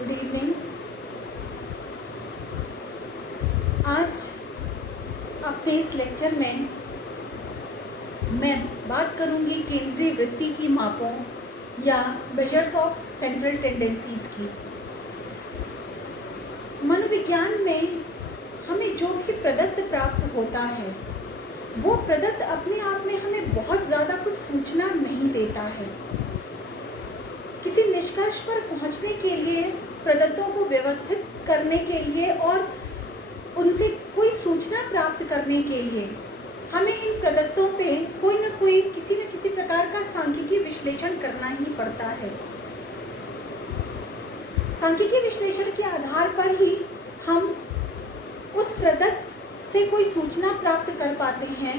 Good evening. आज अपने इस लेक्चर में मैं बात करूंगी केंद्रीय वृत्ति की मापों या मेजर्स ऑफ सेंट्रल टेंडेंसीज की। मनोविज्ञान में हमें जो भी प्रदत्त प्राप्त होता है वो प्रदत्त अपने आप में हमें बहुत ज़्यादा कुछ सूचना नहीं देता है। किसी निष्कर्ष पर पहुंचने के लिए, प्रदत्तों को व्यवस्थित करने के लिए और उनसे कोई सूचना प्राप्त करने के लिए हमें इन प्रदत्तों पे कोई न कोई किसी न किसी प्रकार का सांख्यिकी विश्लेषण करना ही पड़ता है। सांख्यिकी विश्लेषण के आधार पर ही हम उस प्रदत्त से कोई सूचना प्राप्त कर पाते हैं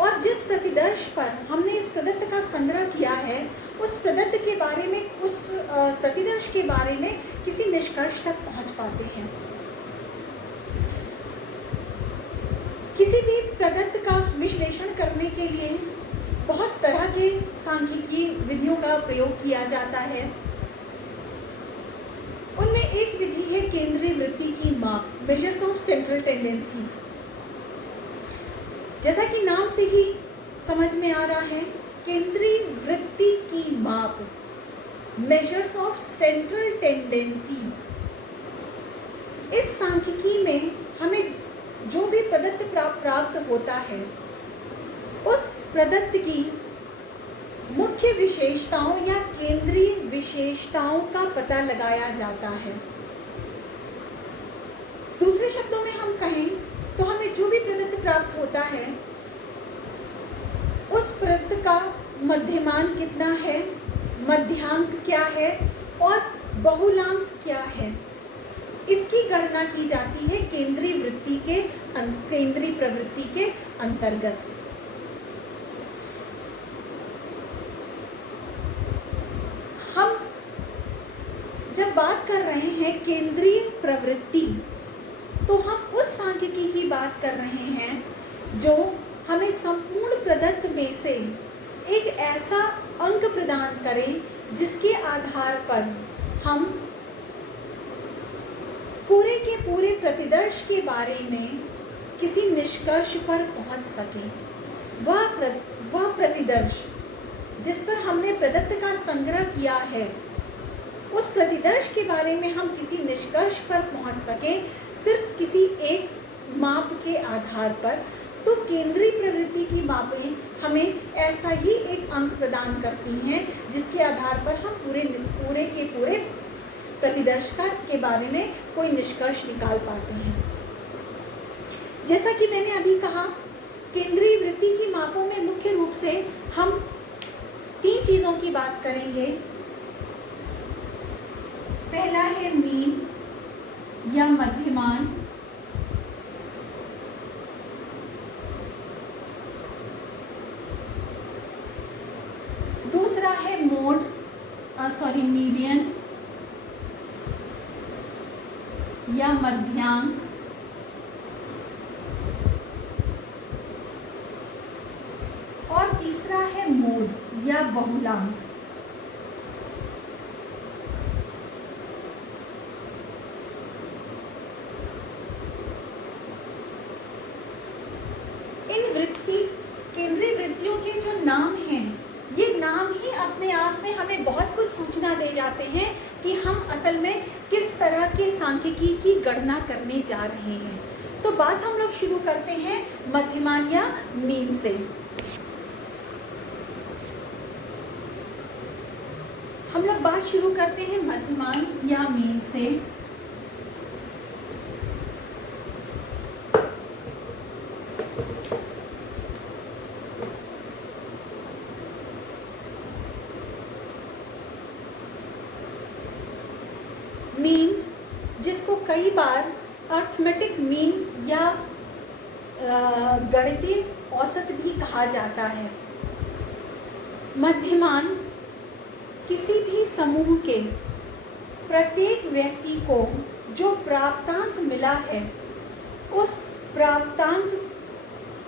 और जिस प्रतिदर्श पर हमने इस प्रदत्त का संग्रह किया है उस प्रदत्त के बारे में, उस प्रतिदर्श के बारे में किसी निष्कर्ष तक पहुंच पाते हैं। किसी भी प्रदत्त का विश्लेषण करने के लिए बहुत तरह के सांख्यिकी विधियों का प्रयोग किया जाता है। उनमें एक विधि है केंद्रीय वृत्ति की माप, मेजर्स ऑफ सेंट्रल टेंडेंसीज। जैसा कि नाम से ही समझ में आ रहा है, केंद्रीय वृत्ति की माप, मेजर्स ऑफ सेंट्रल टेंडेंसीज। इस सांख्यिकी में हमें जो भी प्रदत्त प्राप्त होता है उस प्रदत्त की मुख्य विशेषताओं या केंद्रीय विशेषताओं का पता लगाया जाता है। दूसरे शब्दों में हम कहें तो हमें जो भी प्रदत्त प्राप्त होता है उस प्रदत्त का मध्यमान कितना है, मध्यांक क्या है और बहुलांक क्या है, इसकी गणना की जाती है केंद्रीय प्रवृत्ति के अंतर्गत। हम जब बात कर रहे हैं केंद्रीय प्रवृत्ति तो हम उस सांख्यिकी की बात कर रहे हैं जो हमें संपूर्ण प्रदत्त में से एक ऐसा अंक प्रदान करे जिसके आधार पर हम पूरे के पूरे प्रतिदर्श के बारे में किसी निष्कर्ष पर पहुंच सकें। वह प्रतिदर्श जिस पर हमने प्रदत्त का संग्रह किया है उस प्रतिदर्श के बारे में हम किसी निष्कर्ष पर पहुंच सकें सिर्फ किसी एक माप के आधार पर। तो केंद्रीय प्रवृत्ति की मापें हमें ऐसा ही एक अंक प्रदान करती हैं जिसके आधार पर हम पूरे के पूरे प्रतिदर्श के बारे में कोई निष्कर्ष निकाल पाते हैं। जैसा कि मैंने अभी कहा, केंद्रीय वृत्ति की मापों में मुख्य रूप से हम 3 चीज़ों की बात करेंगे। पहला है मीन या मध्यमान, दूसरा है मीडियन या मध्यांक, और तीसरा है मोड या बहुलांक। केंद्रीय वृत्तियों के जो नाम हैं, ये नाम ही अपने आप में हमें बहुत कुछ सूचना दे जाते हैं कि हम असल में किस तरह के सांख्यिकी की गणना करने जा रहे हैं। तो बात हम लोग शुरू करते हैं मध्यमान या मीन से। हम लोग बात शुरू करते हैं मध्यमान या मीन से। मीन, जिसको कई बार अर्थमेटिक मीन या गणितीय औसत भी कहा जाता है। मध्यमान किसी भी समूह के प्रत्येक व्यक्ति को जो प्राप्तांक मिला है उस प्राप्तांक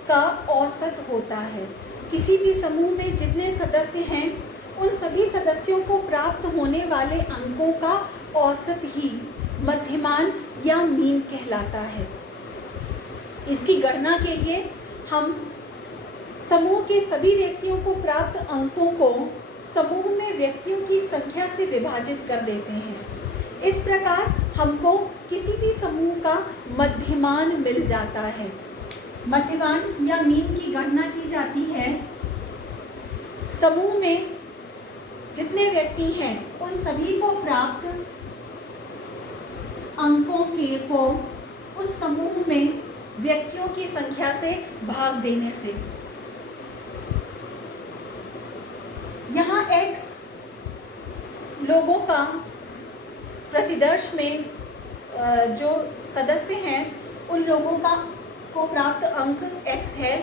का औसत होता है। किसी भी समूह में जितने सदस्य हैं उन सभी सदस्यों को प्राप्त होने वाले अंकों का औसत ही मध्यमान या मीन कहलाता है। इसकी गणना के लिए हम समूह के सभी व्यक्तियों को प्राप्त अंकों को समूह में व्यक्तियों की संख्या से विभाजित कर देते हैं। इस प्रकार हमको किसी भी समूह का मध्यमान मिल जाता है। मध्यमान या मीन की गणना की जाती है समूह में जितने व्यक्ति हैं उन सभी को प्राप्त अंकों को उस समूह में व्यक्तियों की संख्या से भाग देने से। यहाँ x लोगों का प्रतिदर्श में जो सदस्य हैं उन लोगों को प्राप्त अंक x है।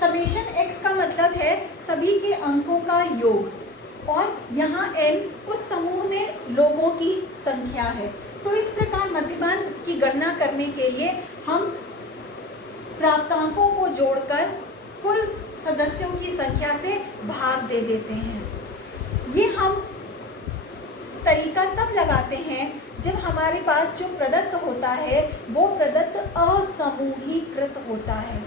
समेशन x का मतलब है सभी के अंकों का योग और यहाँ n उस समूह में लोगों की संख्या है। तो इस प्रकार मध्यमान की गणना करने के लिए हम प्राप्तांकों को जोड़कर कुल सदस्यों की संख्या से भाग दे देते हैं। ये हम तरीका तब लगाते हैं जब हमारे पास जो प्रदत्त होता है वो प्रदत्त असमूहीकृत होता है।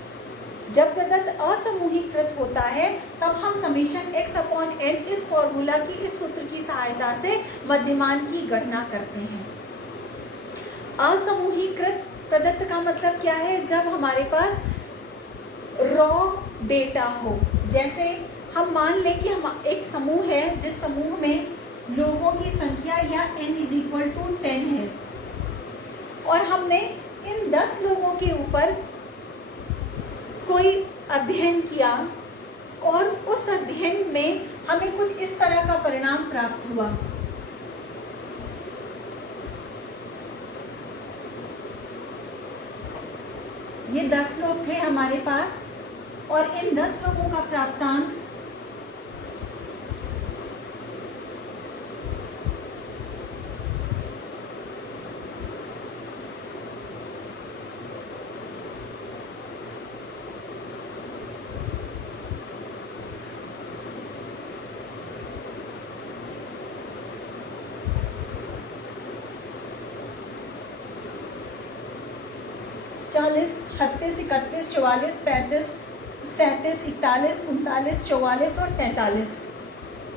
जब प्रदत्त असमूहीकृत होता है तब हम समेशन x/n इस फॉर्मूला की इस सूत्र की सहायता से मध्यमान की गणना करते हैं। असमूहीकृत प्रदत्त का मतलब क्या है? जब हमारे पास रॉ डेटा हो, जैसे हम मान लें कि हम एक समूह है जिस समूह में लोगों की संख्या या n = 10 है और हमने इन 10 लोगों के ऊपर कोई अध्ययन किया और उस अध्ययन में हमें कुछ इस तरह का परिणाम प्राप्त हुआ। ये 10 लोग थे हमारे पास और इन 10 लोगों का प्राप्तांक चालीस, 36, 31, 44, 35, 37, 41, 39, 44 और 43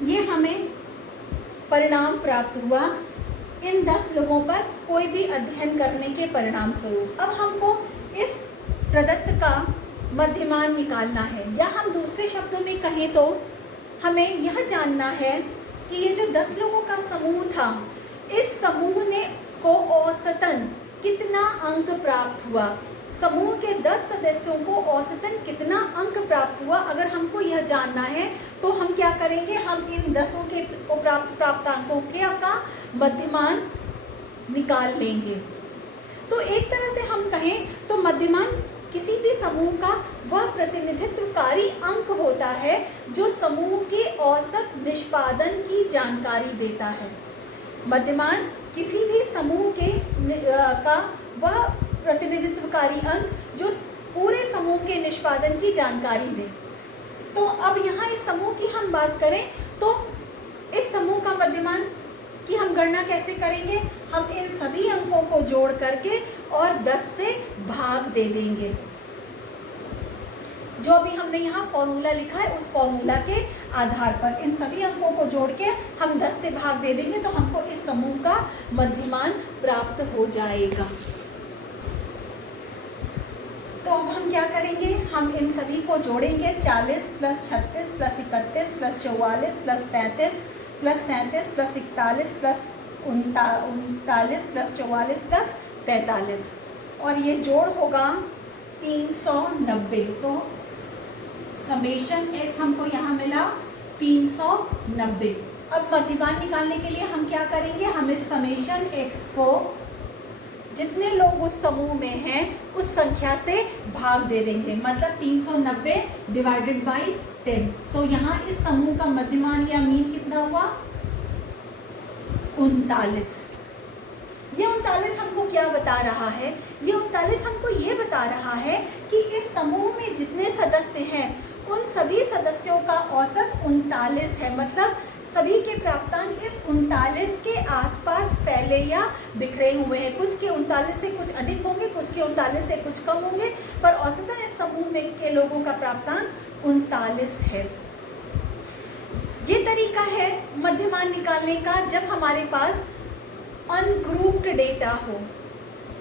ये हमें परिणाम प्राप्त हुआ इन 10 लोगों पर कोई भी अध्ययन करने के परिणाम स्वरूप। अब हमको इस प्रदत्त का मध्यमान निकालना है, या हम दूसरे शब्दों में कहें तो हमें यह जानना है कि ये जो 10 लोगों का समूह था, इस समूह ने को औसतन कितना अंक प्राप्त हुआ। समूह के 10 सदस्यों को औसतन कितना अंक प्राप्त हुआ, अगर हमको यह जानना है तो हम क्या करेंगे, हम इन 10 को प्राप्त अंकों का मध्यमान निकाल लेंगे। तो एक तरह से हम कहें तो मध्यमान किसी भी समूह का वह प्रतिनिधित्वकारी अंक होता है जो समूह के औसत निष्पादन की जानकारी देता है। मध्यमान किसी भी समूह के का वह प्रतिनिधित्वकारी अंक जो पूरे समूह के निष्पादन की जानकारी दे। तो अब यहाँ इस समूह की हम बात करें तो इस समूह का मध्यमान की हम गणना कैसे करेंगे, हम इन सभी अंकों को जोड़ करके और 10 से भाग दे देंगे। जो भी हमने यहाँ फॉर्मूला लिखा है उस फॉर्मूला के आधार पर इन सभी अंकों को जोड़ के हम 10 से भाग दे देंगे तो हमको इस समूह का मध्यमान प्राप्त हो जाएगा। तो अब हम क्या करेंगे, हम इन सभी को जोड़ेंगे। 40 + 36 + 31 + 44 + 35 + 37 + 41 + 39 + 44 + 43 और ये जोड़ होगा 390। तो समेशन x हमको यहाँ मिला 390। अब मध्यमान निकालने के लिए हम क्या करेंगे, हम इस समेशन x को जितने लोग उस समूह में हैं उस संख्या से भाग दे देंगे, मतलब 390 / 10। तो यहाँ इस समूह का मध्यमान या मीन कितना हुआ, 39। ये 39 हमको क्या बता रहा है, ये 39 हमको ये बता रहा है कि इस समूह में जितने सदस्य हैं उन सभी सदस्यों का औसत 39 है, मतलब सभी के प्राप्तांक इस 39 के आसपास फैले या बिखरे हुए हैं। कुछ के 39 से कुछ अधिक होंगे, कुछ के 39 से कुछ कम होंगे, पर औसतन इस समूह में के लोगों का प्राप्तांक 39 है। ये तरीका है मध्यमान निकालने का जब हमारे पास अनग्रुप्ड डेटा हो,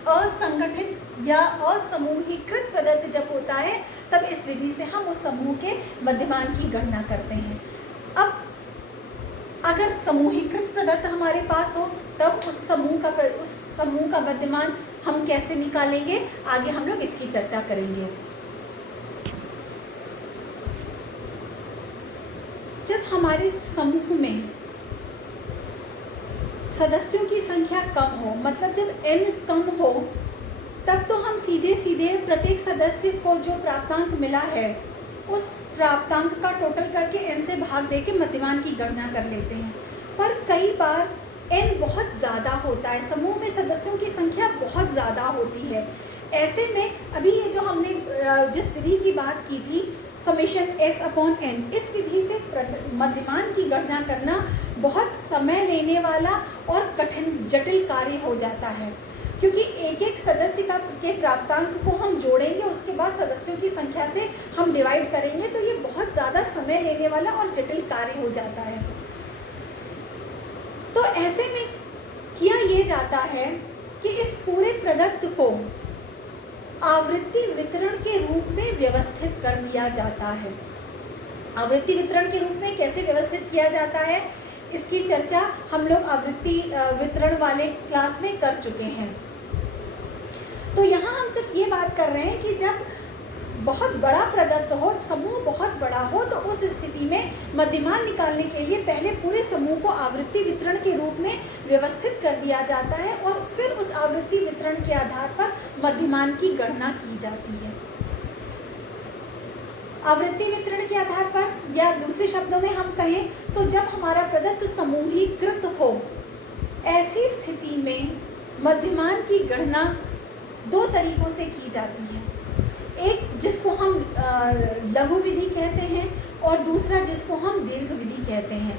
असंगठित या असमूहीकृत प्रदत्त जब होता है, तब इस विधि से हम उस समूह के मध्यमान की गणना करते हैं। अब अगर समूहीकृत प्रदत्त हमारे पास हो, तब उस समूह का मध्यमान हम कैसे निकालेंगे, आगे हम लोग इसकी चर्चा करेंगे। जब हमारे समूह में सदस्यों की संख्या कम हो, मतलब जब n कम हो, तब तो हम सीधे सीधे प्रत्येक सदस्य को जो प्राप्तांक मिला है उस प्राप्तांक का टोटल करके n से भाग दे के मध्यमान की गणना कर लेते हैं। पर कई बार n बहुत ज़्यादा होता है, समूह में सदस्यों की संख्या बहुत ज़्यादा होती है। ऐसे में अभी ये जो हमने जिस विधि की बात की थी समेशन x/n, इस विधि से मध्यमान की गणना करना बहुत समय लेने वाला और कठिन जटिल कार्य हो जाता है, क्योंकि एक एक सदस्य के प्राप्तांक को हम जोड़ेंगे, उसके बाद सदस्यों की संख्या से हम डिवाइड करेंगे, तो ये बहुत ज़्यादा समय लेने वाला और जटिल कार्य हो जाता है। तो ऐसे में किया ये जाता है कि इस पूरे प्रदत्त को आवृत्ति वितरण के रूप में व्यवस्थित कर दिया जाता है। आवृत्ति वितरण के रूप में कैसे व्यवस्थित किया जाता है, इसकी चर्चा हम लोग आवृत्ति वितरण वाले क्लास में कर चुके हैं। तो यहाँ हम सिर्फ ये बात कर रहे हैं कि जब बहुत बड़ा प्रदत्त हो, समूह बहुत बड़ा हो, तो उस स्थिति में मध्यमान निकालने के लिए पहले पूरे समूह को आवृत्ति वितरण के रूप में व्यवस्थित कर दिया जाता है और फिर उस आवृत्ति वितरण के आधार पर मध्यमान की गणना की जाती है। आवृत्ति वितरण के आधार पर, या दूसरे शब्दों में हम कहें तो जब हमारा प्रदत्त समूहीकृत हो, ऐसी स्थिति में मध्यमान की गणना दो तरीकों से की जाती है। एक जिसको हम लघु विधि कहते हैं और दूसरा जिसको हम दीर्घ विधि कहते हैं।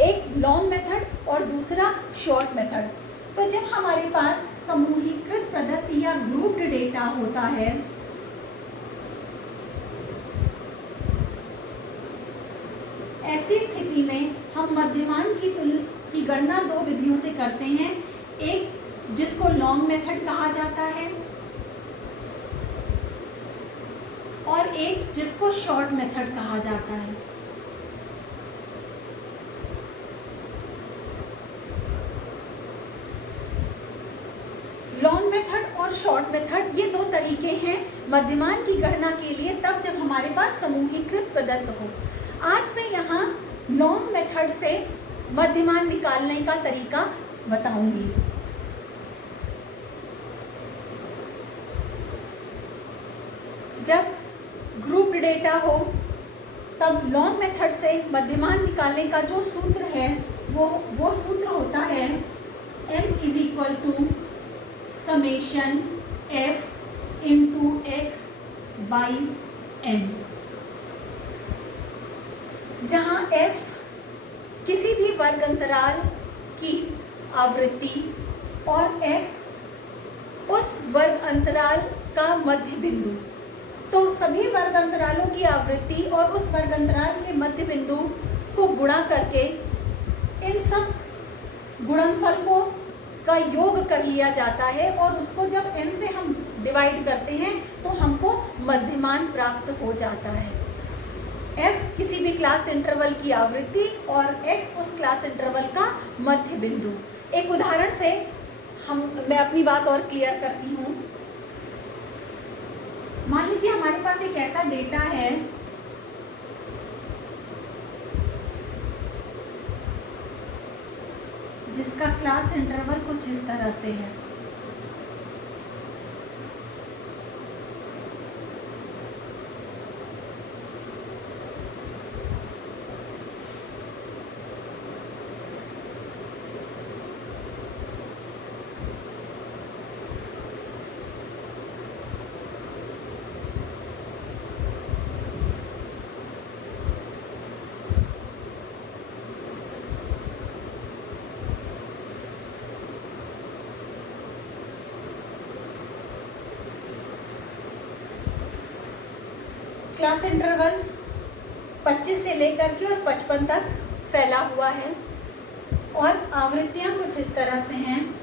एक लॉन्ग मेथड और दूसरा शॉर्ट मेथड। तो जब हमारे पास समूहीकृत प्रदत्त या ग्रुप्ड डेटा होता है, ऐसी स्थिति में हम मध्यमान की गणना दो विधियों से करते हैं। एक जिसको लॉन्ग मेथड कहा जाता है और एक जिसको शॉर्ट मेथड कहा जाता है। लॉन्ग मेथड और शॉर्ट मेथड ये दो तरीके हैं मध्यमान की गणना के लिए, तब जब हमारे पास समूहीकृत प्रदत्त हो। आज मैं यहाँ लॉन्ग मेथड से मध्यमान निकालने का तरीका बताऊंगी। जब ग्रुप्ड डेटा हो, तब लॉन्ग मेथड से मध्यमान निकालने का जो सूत्र है वो सूत्र होता है m is equal to summation f into x by n, जहाँ f किसी भी वर्ग अंतराल की आवृत्ति और x उस वर्ग अंतराल का मध्य बिंदु। तो सभी वर्ग अंतरालों की आवृत्ति और उस वर्ग अंतराल के मध्य बिंदु को गुणा करके इन सब गुणनफल का योग कर लिया जाता है और उसको जब n से हम डिवाइड करते हैं तो हमको मध्यमान प्राप्त हो जाता है। f किसी भी क्लास इंटरवल की आवृत्ति और x उस क्लास इंटरवल का मध्य बिंदु। एक उदाहरण से मैं अपनी बात और क्लियर करती हूँ। मान लीजिए हमारे पास एक ऐसा डेटा है जिसका क्लास इंटरवल कुछ इस तरह से है। क्लास इंटरवल 25 से लेकर के और 55 तक फैला हुआ है और आवृत्तियां कुछ इस तरह से हैं।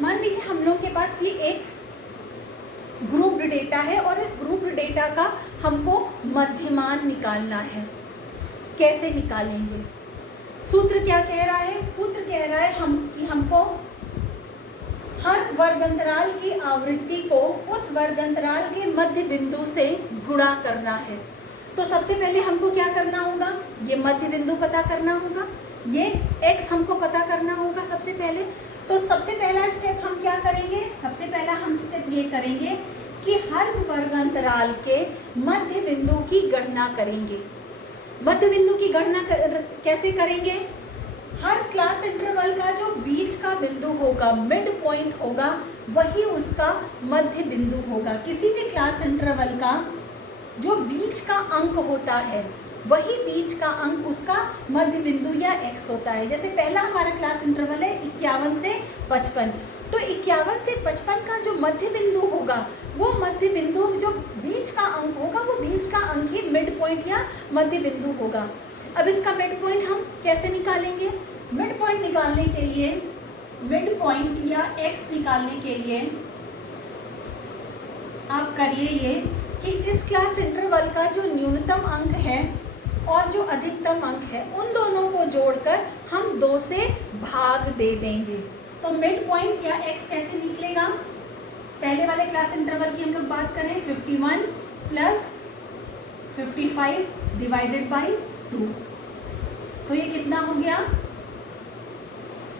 मान लीजिए हम लोग के पास ये एक ग्रुप्ड डेटा है और इस ग्रुप्ड डेटा का हमको मध्यमान निकालना है। कैसे निकालेंगे? सूत्र क्या कह रहा है? सूत्र कह रहा है कि हमको हर वर्गंतराल की आवृत्ति को उस वर्गंतराल के मध्य बिंदु से गुणा करना है। तो सबसे पहले हमको क्या करना होगा? ये मध्य बिंदु पता करना होगा, ये x हमको पता करना होगा सबसे पहले। तो सबसे पहला स्टेप हम क्या करेंगे? सबसे पहला हम स्टेप ये करेंगे कि हर वर्गांतराल के मध्य बिंदु की गणना करेंगे। मध्य बिंदु की गणना कैसे करेंगे? हर क्लास इंटरवल का जो बीच का बिंदु होगा, मिड पॉइंट होगा, वही उसका मध्य बिंदु होगा। किसी भी क्लास इंटरवल का जो बीच का अंक होता है, वही बीच का अंक उसका मध्य बिंदु या x होता है। जैसे पहला हमारा क्लास इंटरवल है 51 से 55, तो 51 से 55 का जो मध्य बिंदु होगा, वो मध्य बिंदु जो बीच का अंक होगा, वो बीच का अंक ही मिड पॉइंट या मध्य बिंदु होगा। अब इसका मिड पॉइंट हम कैसे निकालेंगे? मिड पॉइंट निकालने के लिए, मिड पॉइंट या x निकालने के लिए आप करिए ये कि इस क्लास इंटरवल का जो न्यूनतम अंक है और जो अधिकतम अंक है, उन दोनों को जोड़कर हम 2 से भाग दे देंगे। तो मिड पॉइंट या x कैसे निकलेगा? पहले वाले क्लास इंटरवल की हम लोग बात करें, 51 प्लस 55 डिवाइडेड बाई 2, तो ये कितना हो गया?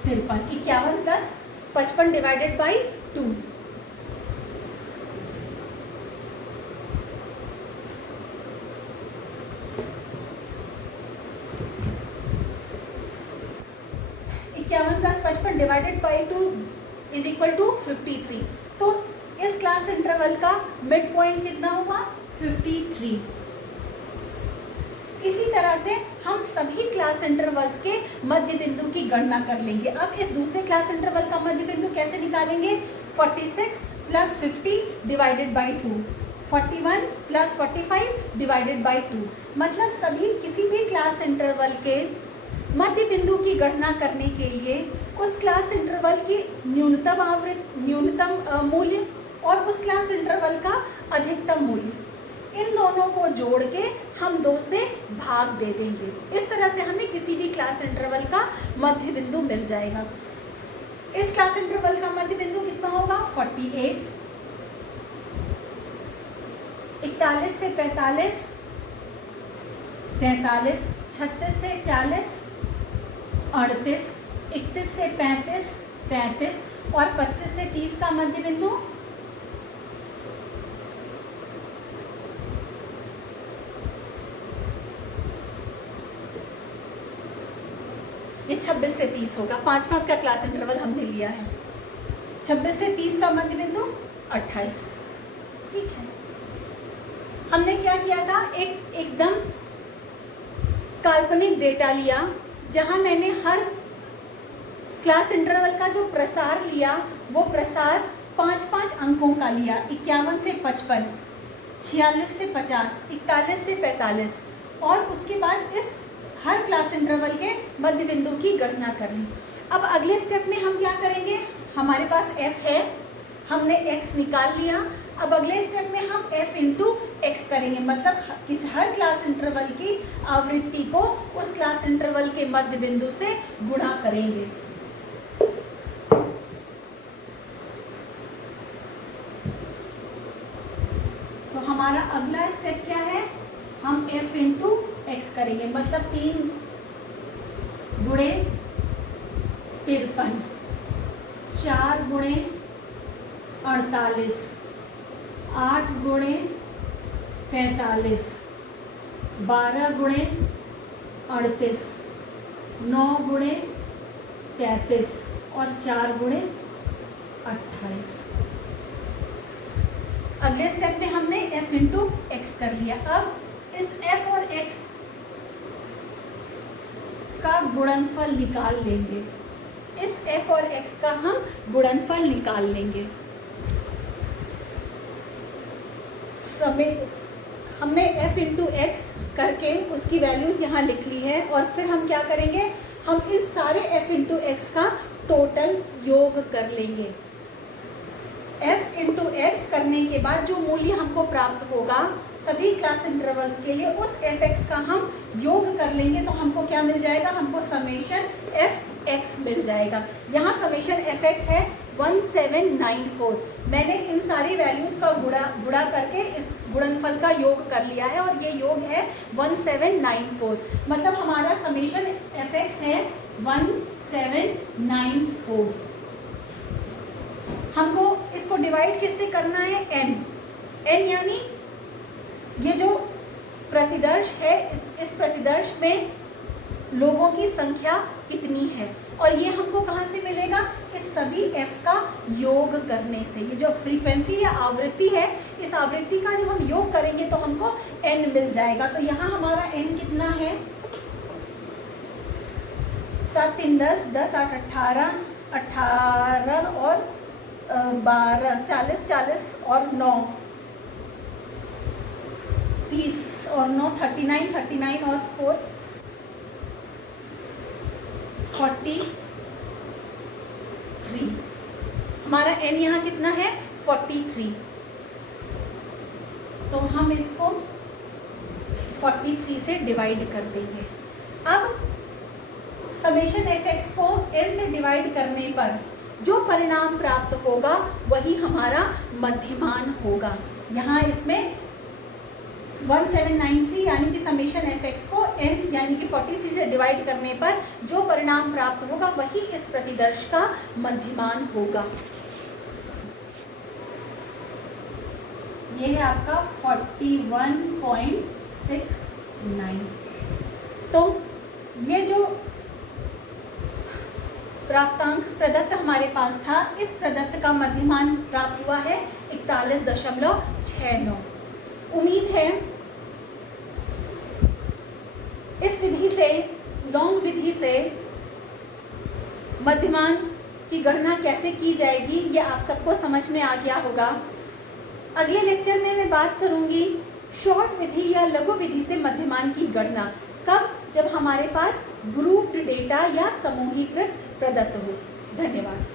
53। 51 plus 55 divided by 2, plus 55 divided by 2 is equal to 53। तो इस क्लास इंटरवल का मिड पॉइंट कितना हुआ? 53। इसी तरह से हम सभी क्लास इंटरवल्स के मध्य बिंदु की गणना कर लेंगे। अब इस दूसरे क्लास इंटरवल का मध्य बिंदु कैसे निकालेंगे? 46 plus 50 divided by 2, 41 plus 45 divided by 2। मतलब सभी किसी भी क्लास इंटरवल के मध्य बिंदु की गणना करने के लिए उस क्लास इंटरवल की न्यूनतम मूल्य और उस क्लास इंटरवल का अधिकतम मूल्य, इन दोनों को जोड़ के हम 2 से भाग दे देंगे। इस तरह से हमें किसी भी क्लास इंटरवल का मध्य बिंदु मिल जाएगा। इस क्लास इंटरवल का मध्य बिंदु कितना होगा? 48, 41 से 45, 43, 36 से 40, 38, 31 से 35, 33 और 25 से 30 का मध्य बिंदु ये 26 से 30 होगा। 5 का क्लास इंटरवल हमने लिया है। 26 से 30 का मध्य बिंदु 28। ठीक है, हमने क्या किया था? एकदम काल्पनिक डेटा लिया, जहां मैंने हर क्लास इंटरवल का जो प्रसार लिया, वो प्रसार 5-5 अंकों का लिया। 51 से 55, 46 से 50, 41 से 45 और उसके बाद इस हर क्लास इंटरवल के मध्य बिंदु की गणना कर ली। अब अगले स्टेप में हम क्या करेंगे? हमारे पास f है, हमने x निकाल लिया। अब अगले स्टेप में हम f इंटू एक्स करेंगे, मतलब इस हर क्लास इंटरवल की आवृत्ति को उस क्लास इंटरवल के मध्य बिंदु से गुणा करेंगे। तो हमारा अगला स्टेप क्या है? हम f इंटू एक्स करेंगे, मतलब 3 गुणे 53, 4 गुणे 48, 8 गुणे 43, 12 गुणे 38, 9 गुणे 33 और 4 गुणे 28। अगले स्टेप में हमने f इंटू एक्स कर लिया। अब इस f और x का गुणनफल निकाल लेंगे। इस f और x का हम गुणनफल निकाल लेंगे। हमने f इंटू एक्स करके उसकी वैल्यूज़ यहाँ लिख ली है और फिर हम क्या करेंगे, हम इन सारे f इंटू एक्स का टोटल योग कर लेंगे। f इंटू एक्स करने के बाद जो मूल्य हमको प्राप्त होगा सभी क्लास इंटरवल्स के लिए, उस fx का हम योग कर लेंगे तो हमको क्या मिल जाएगा, हमको समेशन fx मिल जाएगा। यहाँ समेशन fx है 1794। मैंने इन सारी वैल्यूज़ का गुणा करके इस गुणनफल का योग कर लिया है और ये योग है 1794। मतलब हमारा समेशन fx है 1794। हमको इसको डिवाइड किससे करना है, n यानी ये जो प्रतिदर्श है, इस प्रतिदर्श में लोगों की संख्या कितनी है और ये हमको कहाँ से मिलेगा, इस सभी f का योग करने से। ये जो फ्रीक्वेंसी या आवृत्ति है, इस आवृत्ति का जब हम योग करेंगे तो हमको n मिल जाएगा। तो यहाँ हमारा n कितना है, 7 3 10, 10 8 18, 18 और 12, 40 40 और 9 30 और 9 39, 39 और 4 43। हमारा n यहाँ कितना है, 43। तो हम इसको 43 से डिवाइड कर देंगे। अब समेशन fx को n से डिवाइड करने पर जो परिणाम प्राप्त होगा वही हमारा मध्यमान होगा। यहाँ इसमें 1793 यानी कि समेशन fx को n यानी कि 43 से डिवाइड करने पर जो परिणाम प्राप्त होगा वही इस प्रतिदर्श का मध्यमान होगा। ये है आपका 41.69। तो ये जो प्राप्तांक प्रदत्त हमारे पास था, इस प्रदत्त का मध्यमान प्राप्त हुआ है 41.69। उम्मीद है इस विधि से, लॉन्ग विधि से मध्यमान की गणना कैसे की जाएगी ये आप सबको समझ में आ गया होगा। अगले लेक्चर में मैं बात करूंगी शॉर्ट विधि या लघु विधि से मध्यमान की गणना। कब, जब हमारे पास ग्रुप्ड डेटा या समूहीकृत प्रदत्त हो। धन्यवाद।